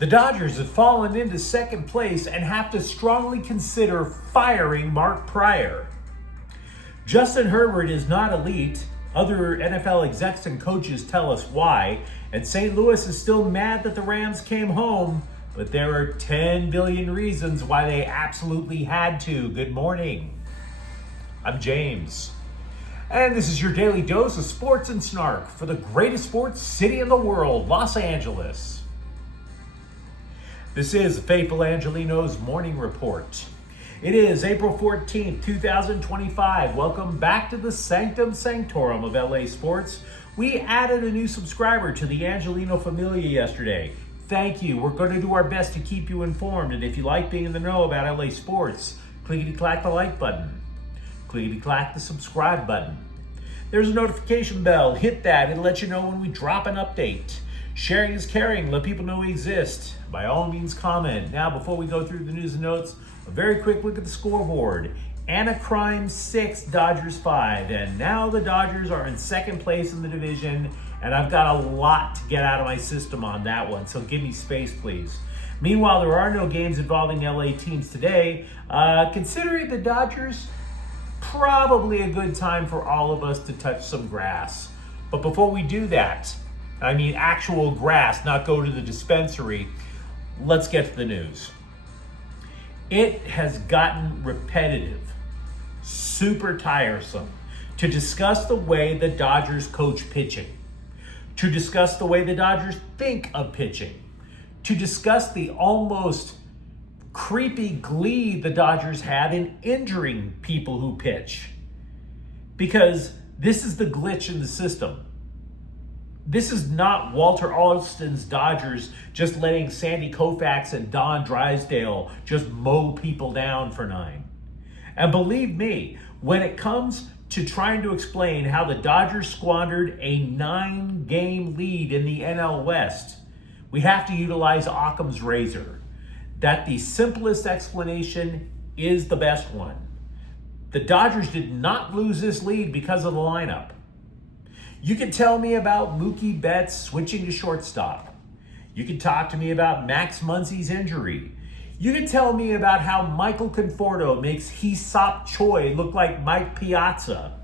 The Dodgers have fallen into second place and have to strongly consider firing Mark Prior. Justin Herbert is not elite. Other NFL execs and coaches tell us why. And St. Louis is still mad that the Rams came home, but there are 10 billion reasons why they absolutely had to. Good morning. I'm James. And this is your daily dose of sports and snark for the greatest sports city in the world, Los Angeles. This is the Faithful Angelenos Morning Report. It is April 14th, 2025. Welcome back to the Sanctum Sanctorum of LA Sports. We added a new subscriber to the Angeleno Familia yesterday. Thank you. We're going to do our best to keep you informed. And if you like being in the know about LA Sports, clickety-clack the like button. Clickety-clack the subscribe button. There's a notification bell. Hit that. It'll let you know when we drop an update. Sharing is caring. Let people know we exist. By all means, comment. Now, before we go through the news and notes, a very quick look at the scoreboard. Anaheim 6, Dodgers 5. And now the Dodgers are in second place in the division. And I've got a lot to get out of my system on that one. So give me space, please. Meanwhile, there are no games involving LA teams today. Considering the Dodgers, probably a good time for all of us to touch some grass. But before we do that, I mean actual grass, not go to the dispensary, let's get to the news. It has gotten repetitive, super tiresome, to discuss the way the Dodgers coach pitching, to discuss the way the Dodgers think of pitching, to discuss the almost creepy glee the Dodgers have in injuring people who pitch. Because this is the glitch in the system. This is not Walter Alston's Dodgers just letting Sandy Koufax and Don Drysdale just mow people down for 9. And believe me, when it comes to trying to explain how the Dodgers squandered a 9-game lead in the NL West, we have to utilize Occam's razor. That the simplest explanation is the best one. The Dodgers did not lose this lead because of the lineup. You can tell me about Mookie Betts switching to shortstop. You can talk to me about Max Muncy's injury. You can tell me about how Michael Conforto makes Hee-Seop Choi look like Mike Piazza.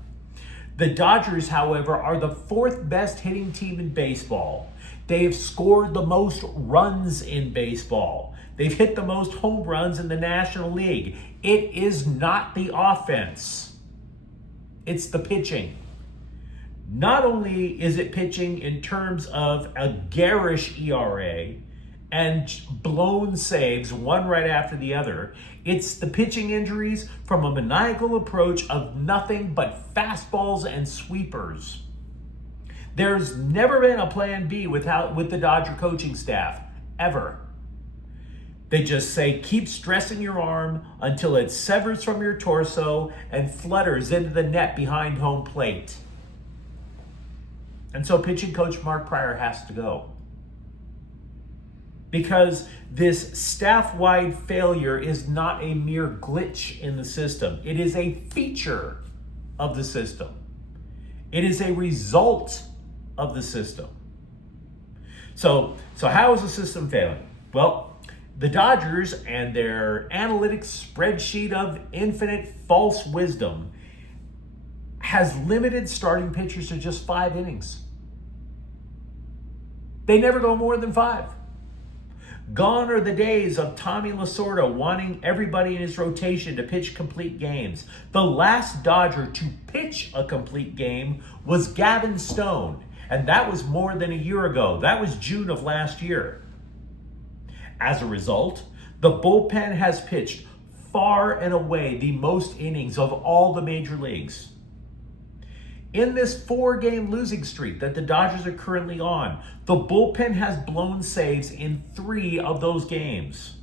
The Dodgers, however, are the 4th best hitting team in baseball. They have scored the most runs in baseball. They've hit the most home runs in the National League. It is not the offense. It's the pitching. Not only is it pitching in terms of a garish ERA and blown saves, one right after the other, it's the pitching injuries from a maniacal approach of nothing but fastballs and sweepers. There's never been a plan B with the Dodger coaching staff, ever. They just say, keep stressing your arm until it severs from your torso and flutters into the net behind home plate. And so pitching coach Mark Prior has to go. Because this staff-wide failure is not a mere glitch in the system. It is a feature of the system. It is a result of the system. So how is the system failing? Well, the Dodgers and their analytics spreadsheet of infinite false wisdom has limited starting pitchers to just 5 innings. They never go more than 5. Gone are the days of Tommy Lasorda wanting everybody in his rotation to pitch complete games. The last Dodger to pitch a complete game was Gavin Stone, and that was more than a year ago. That was June of last year. As a result, the bullpen has pitched far and away the most innings of all the major leagues. In this 4-game losing streak that the Dodgers are currently on, the bullpen has blown saves in 3 of those games.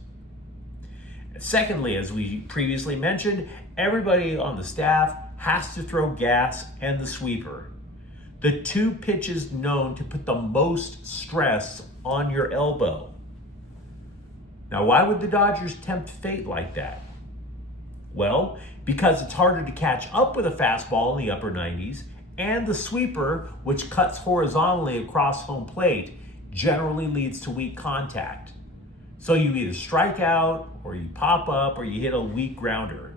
Secondly, as we previously mentioned, everybody on the staff has to throw gas and the sweeper. The 2 pitches known to put the most stress on your elbow. Now, why would the Dodgers tempt fate like that? Well, because it's harder to catch up with a fastball in the upper 90s, and the sweeper, which cuts horizontally across home plate, generally leads to weak contact. So you either strike out, or you pop up, or you hit a weak grounder.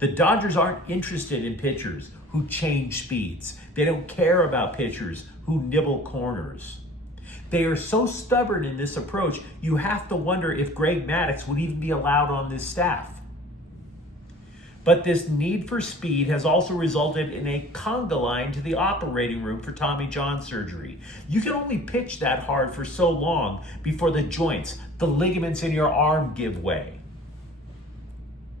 The Dodgers aren't interested in pitchers who change speeds. They don't care about pitchers who nibble corners. They are so stubborn in this approach, you have to wonder if Greg Maddux would even be allowed on this staff. But this need for speed has also resulted in a conga line to the operating room for Tommy John surgery. You can only pitch that hard for so long before the joints, the ligaments in your arm give way.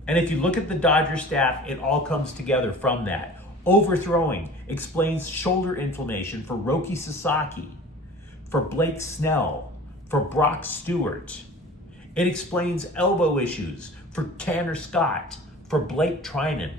And if you look at the Dodgers staff, it all comes together from that. Overthrowing explains shoulder inflammation for Roki Sasaki, for Blake Snell, for Brock Stewart. It explains elbow issues for Tanner Scott, for Blake Trinan.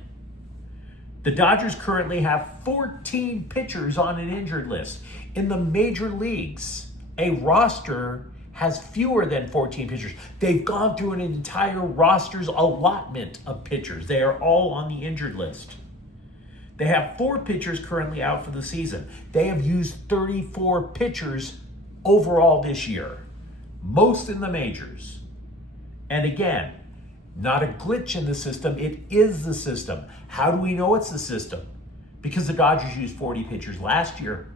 The Dodgers currently have 14 pitchers on an injured list. In the major leagues, a roster has fewer than 14 pitchers. They've gone through an entire roster's allotment of pitchers. They are all on the injured list. They have 4 pitchers currently out for the season. They have used 34 pitchers overall this year, most in the majors. And again, not a glitch in the system, it is the system. How do we know it's the system? Because the Dodgers used 40 pitchers last year,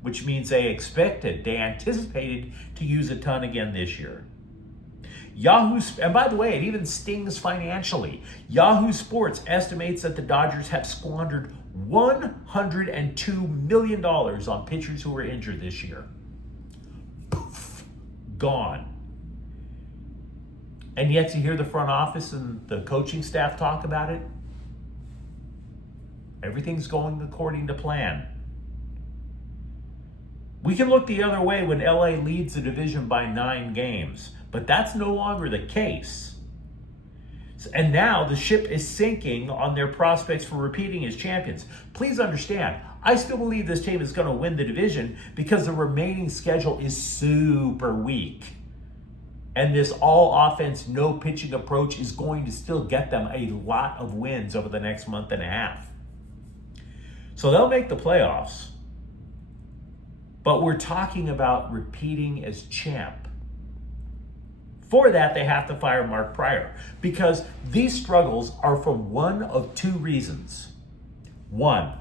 which means they anticipated to use a ton again this year. And by the way, it even stings financially. Yahoo Sports estimates that the Dodgers have squandered $102 million on pitchers who were injured this year. Poof, gone. And yet to hear the front office and the coaching staff talk about it, everything's going according to plan. We can look the other way when LA leads the division by 9 games, but that's no longer the case. And now the ship is sinking on their prospects for repeating as champions. Please understand, I still believe this team is going to win the division because the remaining schedule is super weak. And this all offense, no pitching approach is going to still get them a lot of wins over the next month and a half. So they'll make the playoffs. But we're talking about repeating as champ. For that, they have to fire Mark Prior because these struggles are for one of 2 reasons. One,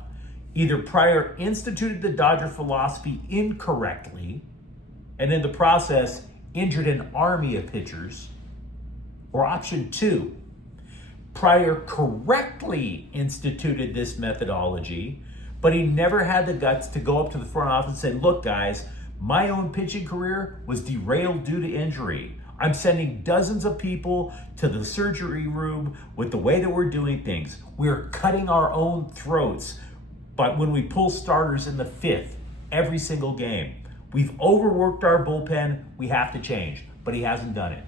either Prior instituted the Dodger philosophy incorrectly and in the process injured an army of pitchers, or option 2, Prior correctly instituted this methodology, but he never had the guts to go up to the front office and say, look guys, my own pitching career was derailed due to injury. I'm sending dozens of people to the surgery room with the way that we're doing things. We're cutting our own throats, but when we pull starters in the 5th every single game, we've overworked our bullpen, we have to change. But he hasn't done it.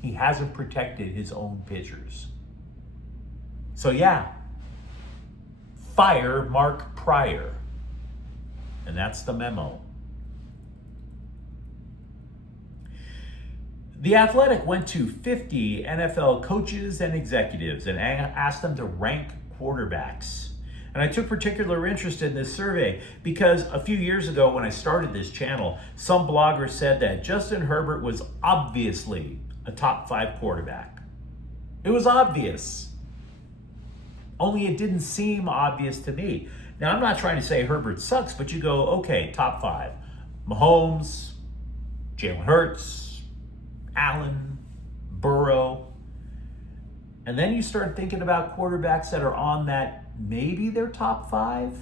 He hasn't protected his own pitchers. So yeah, fire Mark Prior. And that's the memo. The Athletic went to 50 NFL coaches and executives and asked them to rank quarterbacks. And I took particular interest in this survey because a few years ago when I started this channel, some blogger said that Justin Herbert was obviously a top 5 quarterback. It was obvious. Only it didn't seem obvious to me. Now, I'm not trying to say Herbert sucks, but you go, okay, top 5. Mahomes, Jalen Hurts, Allen, Burrow. And then you start thinking about quarterbacks that are on that, maybe they're top 5.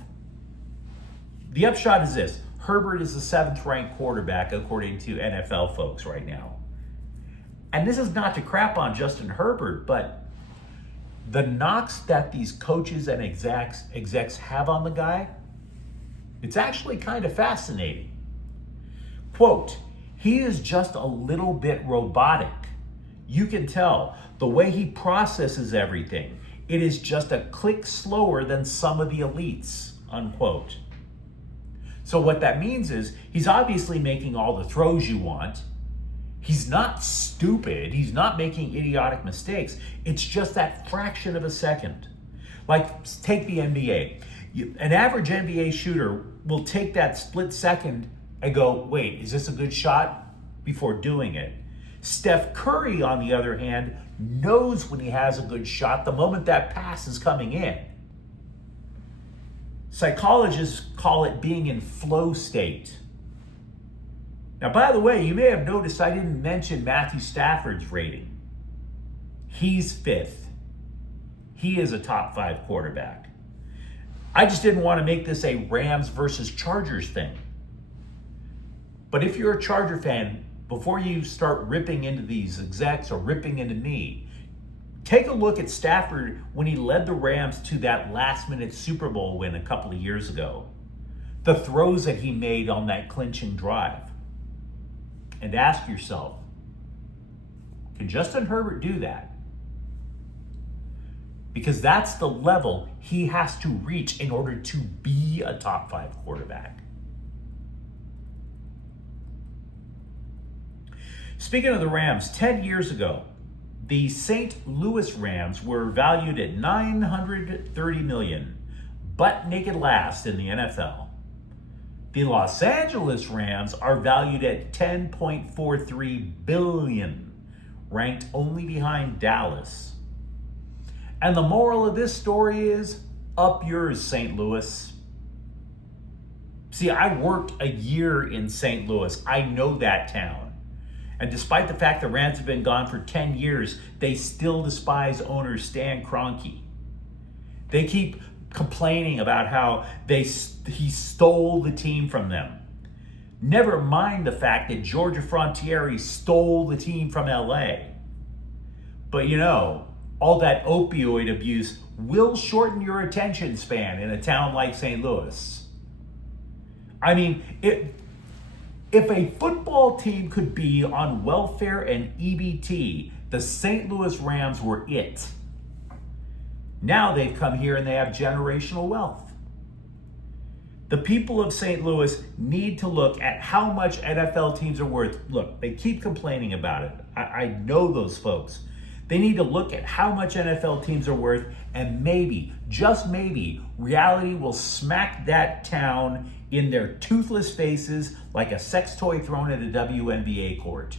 The upshot is this. Herbert is the 7th ranked quarterback according to NFL folks right now. And this is not to crap on Justin Herbert, but the knocks that these coaches and execs have on the guy, it's actually kind of fascinating. Quote, he is just a little bit robotic. You can tell the way he processes everything. It is just a click slower than some of the elites, unquote. So what that means is he's obviously making all the throws you want. He's not stupid. He's not making idiotic mistakes. It's just that fraction of a second. Like, take the NBA. An average NBA shooter will take that split second and go, wait, is this a good shot? before doing it. Steph Curry, on the other hand, knows when he has a good shot the moment that pass is coming in. Psychologists call it being in flow state. Now, by the way, you may have noticed I didn't mention Matthew Stafford's rating. He's 5th. He is a top 5 quarterback. I just didn't want to make this a Rams versus Chargers thing. But if you're a Charger fan, before you start ripping into these execs or ripping into me, take a look at Stafford when he led the Rams to that last-minute Super Bowl win a couple of years ago. The throws that he made on that clinching drive. And ask yourself, can Justin Herbert do that? Because that's the level he has to reach in order to be a top 5 quarterback. Speaking of the Rams, 10 years ago, the St. Louis Rams were valued at $930 million, butt naked last in the NFL. The Los Angeles Rams are valued at $10.43 billion, ranked only behind Dallas. And the moral of this story is, up yours, St. Louis. See, I worked a year in St. Louis. I know that town. And despite the fact the Rams have been gone for 10 years, they still despise owner Stan Kroenke. They keep complaining about how he stole the team from them. Never mind the fact that Georgia Frontiere stole the team from LA. But you know, all that opioid abuse will shorten your attention span in a town like St. Louis. I mean, if a football team could be on welfare and EBT, the St. Louis Rams were it. Now they've come here and they have generational wealth. The people of St. Louis need to look at how much NFL teams are worth. Look, they keep complaining about it. I know those folks. They need to look at how much NFL teams are worth, and maybe, just maybe, reality will smack that town in their toothless faces like a sex toy thrown at a WNBA court.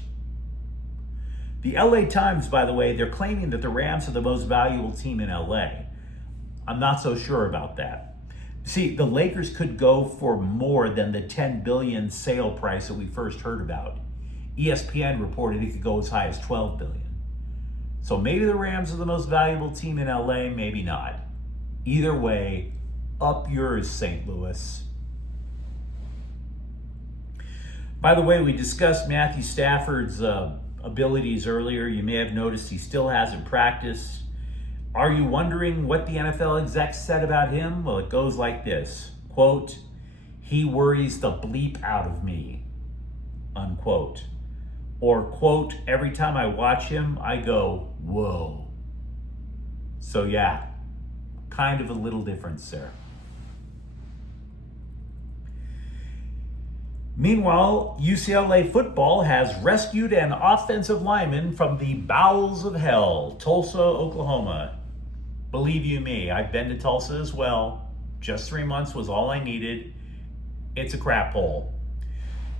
The LA Times, by the way, they're claiming that the Rams are the most valuable team in LA. I'm not so sure about that. See, the Lakers could go for more than the $10 billion sale price that we first heard about. ESPN reported it could go as high as $12 billion. So maybe the Rams are the most valuable team in LA, maybe not. Either way, up yours, St. Louis. By the way, we discussed Matthew Stafford's abilities earlier. You may have noticed he still hasn't practiced. Are you wondering what the NFL execs said about him? Well, it goes like this, quote, "He worries the bleep out of me," unquote. Or, quote, "Every time I watch him, I go, whoa." So yeah, kind of a little difference there. Meanwhile, UCLA football has rescued an offensive lineman from the bowels of hell, Tulsa, Oklahoma. Believe you me, I've been to Tulsa as well. Just 3 months was all I needed. It's a crap hole.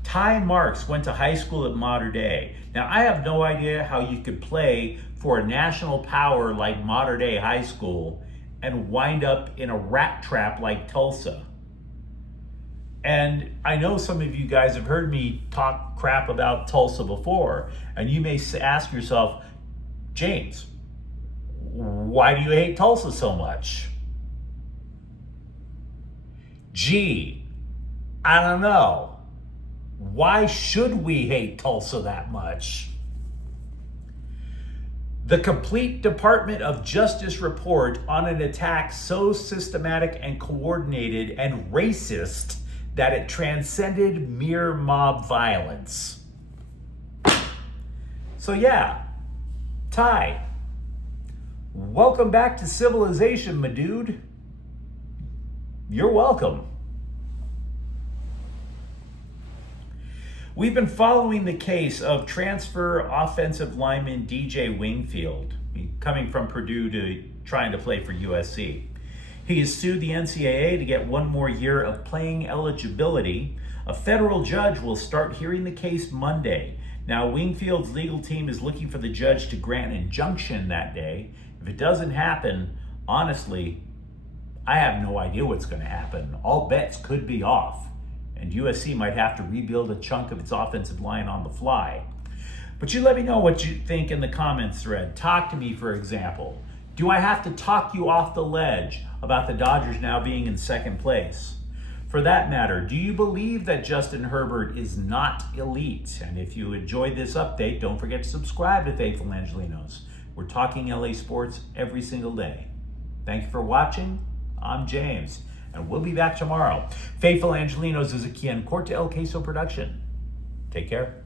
Ty Marks went to high school at Mater Dei. Now, I have no idea how you could play for a national power like Mater Dei High School and wind up in a rat trap like Tulsa. And I know some of you guys have heard me talk crap about Tulsa before, and you may ask yourself, James, why do you hate Tulsa so much? Gee, I don't know. Why should we hate Tulsa that much? The complete Department of Justice report on an attack so systematic and coordinated and racist that it transcended mere mob violence. So yeah, Ty, welcome back to civilization, my dude. You're welcome. We've been following the case of transfer offensive lineman DJ Wingfield, coming from Purdue to trying to play for USC. He has sued the NCAA to get one more year of playing eligibility. A federal judge will start hearing the case Monday. Now, Wingfield's legal team is looking for the judge to grant an injunction that day. If it doesn't happen, honestly, I have no idea what's going to happen. All bets could be off, and USC might have to rebuild a chunk of its offensive line on the fly. But you let me know what you think in the comments thread. Talk to me, for example. Do I have to talk you off the ledge about the Dodgers now being in second place? For that matter, do you believe that Justin Herbert is not elite? And if you enjoyed this update, don't forget to subscribe to Faithful Angelenos. We're talking LA sports every single day. Thank you for watching. I'm James, and we'll be back tomorrow. Faithful Angelenos is a Kian Corte El Queso production. Take care.